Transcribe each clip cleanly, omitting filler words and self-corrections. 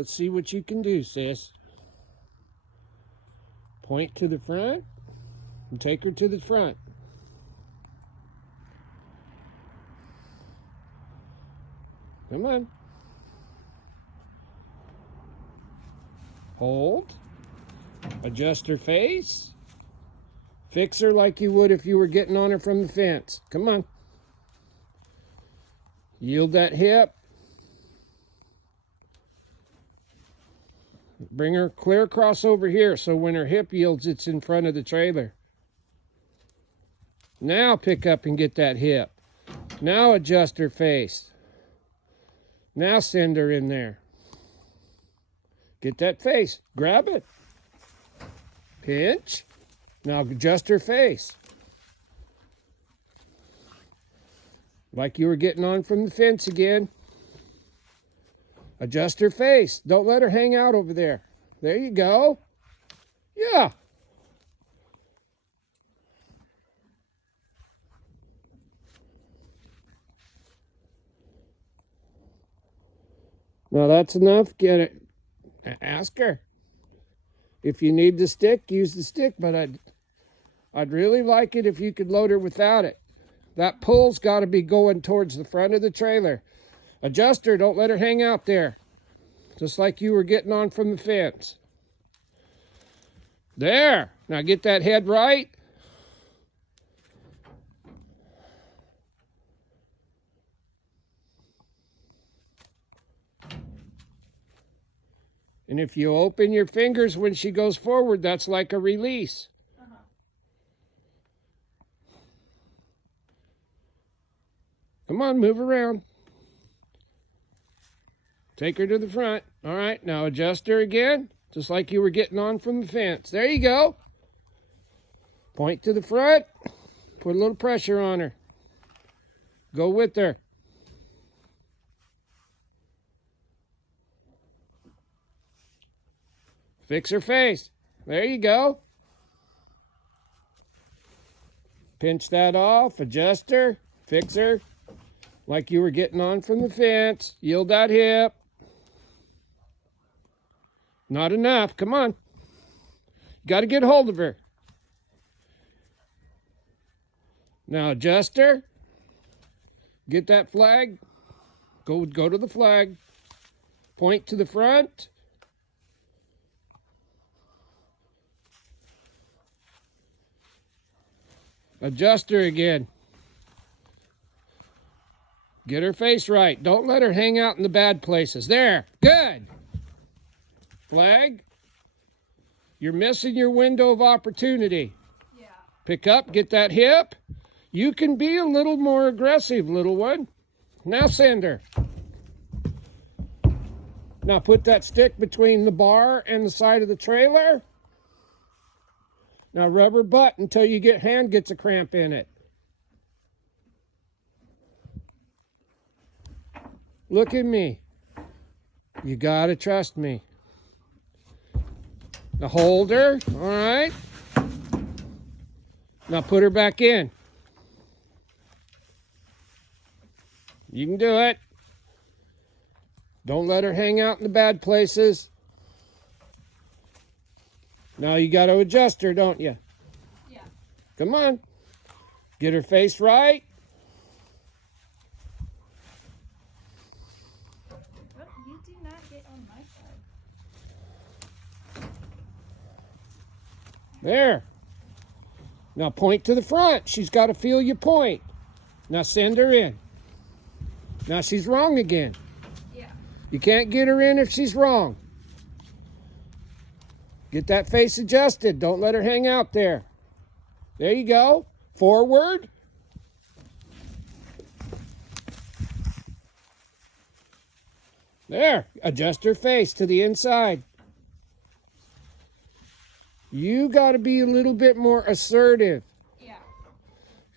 Let's see what you can do, sis. Point to the front and take her to the front. Come on. Hold. Adjust her face. Fix her like you would if you were getting on her from the fence. Come on. Yield that hip. Bring her clear across over here so when her hip yields, it's in front of the trailer. Now pick up and get that hip. Now adjust her face. Now send her in there. Get that face. Grab it. Pinch. Now adjust her face. Like you were getting on from the fence again. Adjust her face. Don't let her hang out over there. There you go. Yeah. Now that's enough. Get it. Ask her. If you need the stick, use the stick, but I'd really like it if you could load her without it. That pull's got to be going towards the front of the trailer. Adjust her. Don't let her hang out there. Just like you were getting on from the fence. There. Now get that head right. And if you open your fingers when she goes forward, that's like a release. Come on, move around. Take her to the front. All right, now adjust her again, just like you were getting on from the fence. There you go. Point to the front. Put a little pressure on her. Go with her. Fix her face. There you go. Pinch that off. Adjust her. Fix her. Like you were getting on from the fence. Yield that hip. Not enough. Come on. Got to get hold of her. Now adjust her. Get that flag. Go to the flag. Point to the front. Adjust her again. Get her face right. Don't let her hang out in the bad places. There. Good. Flag. You're missing your window of opportunity. Yeah. Pick up. Get that hip. You can be a little more aggressive, little one. Now send her. Now put that stick between the bar and the side of the trailer. Now rub her butt until your hand gets a cramp in it. Look at me. You gotta trust me. Now hold her, all right? Now put her back in. You can do it. Don't let her hang out in the bad places. Now you got to adjust her, don't you? Yeah. Come on. Get her face right. Well, you do not get on my side. There. Now point to the front. She's got to feel you point. Now send her in. Now she's wrong again. Yeah. You can't get her in if she's wrong. Get that face adjusted. Don't let her hang out there. There you go. Forward. There. Adjust her face to the inside. You got to be a little bit more assertive. Yeah.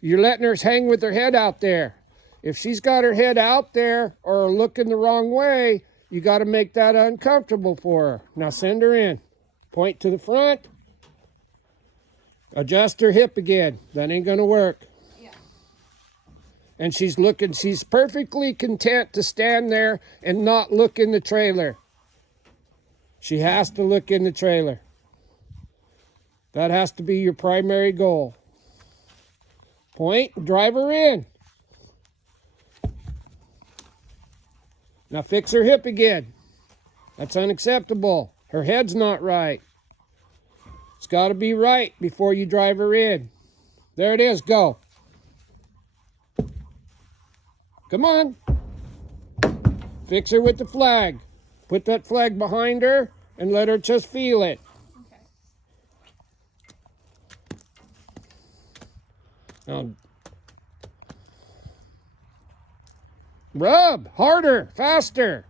You're letting her hang with her head out there. If she's got her head out there or looking the wrong way, you got to make that uncomfortable for her. Now send her in. Point to the front. Adjust her hip again. That ain't going to work. Yeah. And she's perfectly content to stand there and not look in the trailer. She has to look in the trailer. That has to be your primary goal. Point, drive her in. Now fix her hip again. That's unacceptable. Her head's not right. It's got to be right before you drive her in. There it is, go. Come on. Fix her with the flag. Put that flag behind her and let her just feel it. Now, rub harder, faster.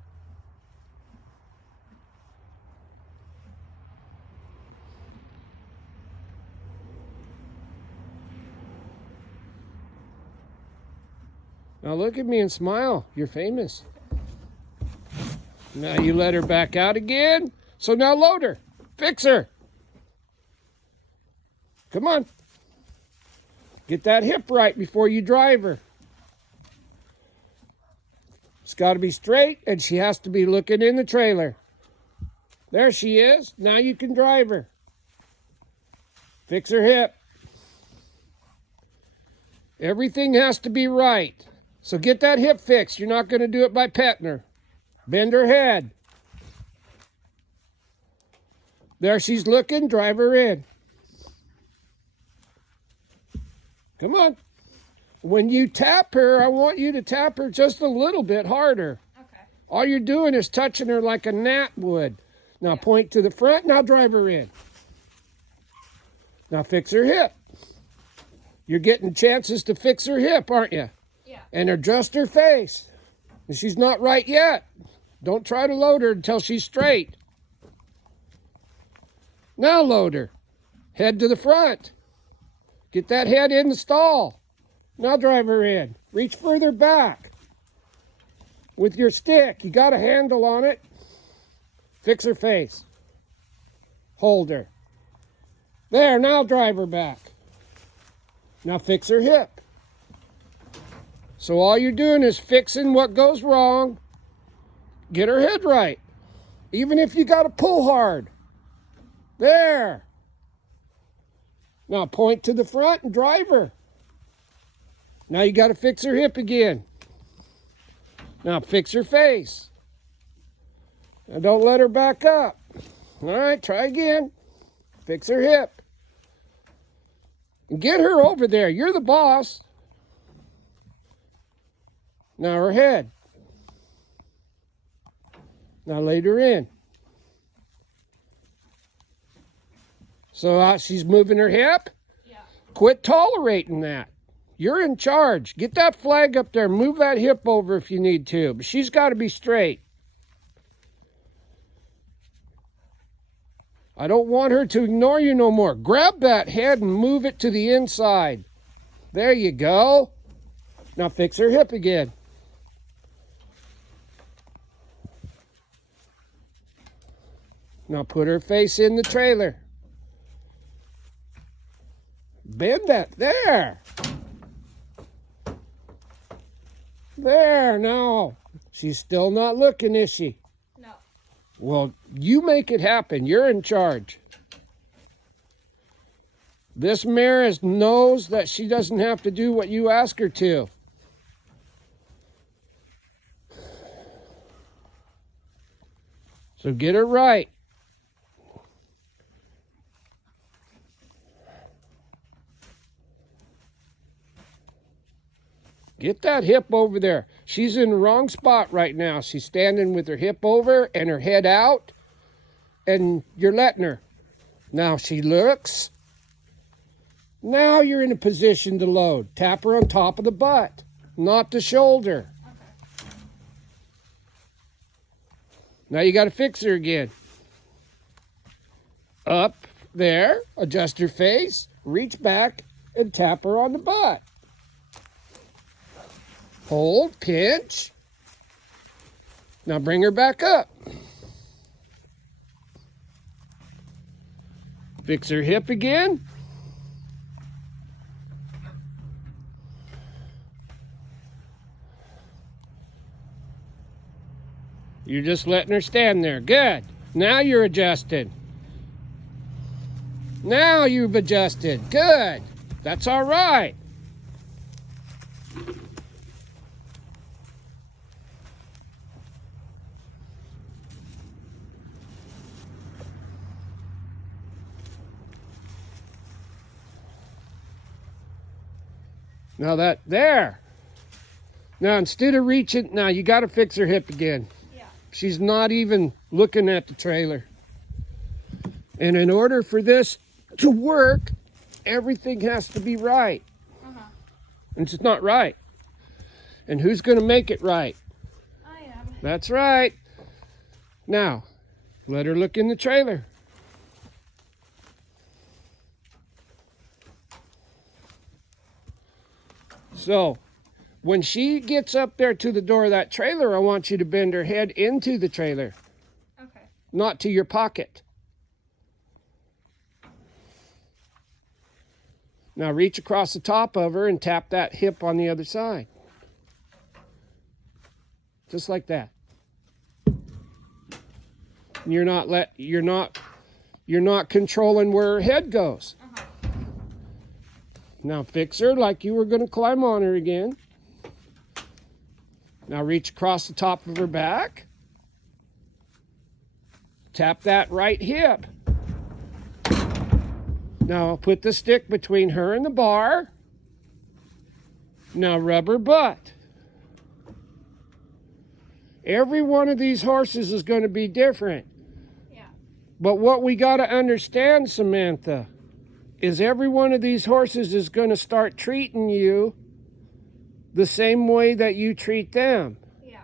Now look at me and smile. You're famous. Now you let her back out again. So now load her. Fix her. Come on. Get that hip right before you drive her. It's got to be straight, and she has to be looking in the trailer. There she is. Now you can drive her. Fix her hip. Everything has to be right. So get that hip fixed. You're not going to do it by petting her. Bend her head. There she's looking. Drive her in. Come on. When you tap her, I want you to tap her just a little bit harder. Okay. All you're doing is touching her like a gnat would. Now point to the front. Now drive her in. Now fix her hip. You're getting chances to fix her hip, aren't you? Yeah. And adjust her face. And she's not right yet. Don't try to load her until she's straight. Now load her. Head to the front. Get that head in the stall. Now drive her in. Reach further back. With your stick, you got a handle on it. Fix her face. Hold her. There, now drive her back. Now fix her hip. So all you're doing is fixing what goes wrong. Get her head right. Even if you got to pull hard. There. Now point to the front and drive her. Now you got to fix her hip again. Now fix her face. Now don't let her back up. All right, try again. Fix her hip. And get her over there. You're the boss. Now her head. Now lay her in. So she's moving her hip. Yeah. Quit tolerating that. You're in charge. Get that flag up there. Move that hip over if you need to. But she's got to be straight. I don't want her to ignore you no more. Grab that head and move it to the inside. There you go. Now fix her hip again. Now put her face in the trailer. Bend that. There. There, now. She's still not looking, is she? No. Well, you make it happen. You're in charge. This mare knows that she doesn't have to do what you ask her to. So get her right. Get that hip over there. She's in the wrong spot right now. She's standing with her hip over and her head out, and you're letting her. Now she looks. Now you're in a position to load. Tap her on top of the butt, not the shoulder. Okay. Now you got to fix her again. Up there, adjust her face, reach back, and tap her on the butt. Hold, pinch. Now bring her back up. Fix her hip again. You're just letting her stand there. Good. Now you're adjusted. Now you've adjusted. Good. That's all right. Now there. Now instead of reaching, now you got to fix her hip again. Yeah. She's not even looking at the trailer. And in order for this to work, everything has to be right. And it's not right. And who's going to make it right? I am. That's right. Now, let her look in the trailer. So, when she gets up there to the door of that trailer, I want you to bend her head into the trailer, Okay. not to your pocket. Now reach across the top of her and tap that hip on the other side. Just like that. You're not controlling where her head goes. Now fix her like you were going to climb on her again. Now reach across the top of her back. Tap that right hip. Now put the stick between her and the bar. Now rub her butt. Every one of these horses is going to be different. Yeah. But what we got to understand, Samantha, is every one of these horses is going to start treating you the same way that you treat them. Yeah.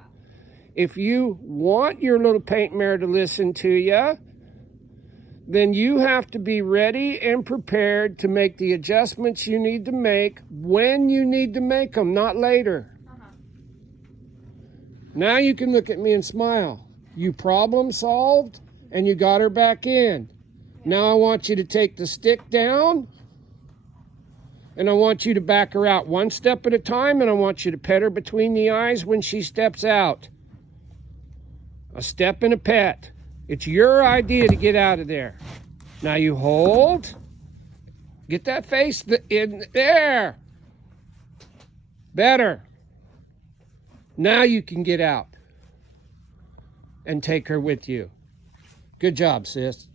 If you want your little paint mare to listen to you, then you have to be ready and prepared to make the adjustments you need to make when you need to make them, not later. Now you can look at me and smile. You problem solved and you got her back in. Now I want you to take the stick down and I want you to back her out one step at a time, and I want you to pet her between the eyes when she steps out. A step and a pet. It's your idea to get out of there. Now you hold. Get that face in there. Better. Now you can get out and take her with you. Good job, sis.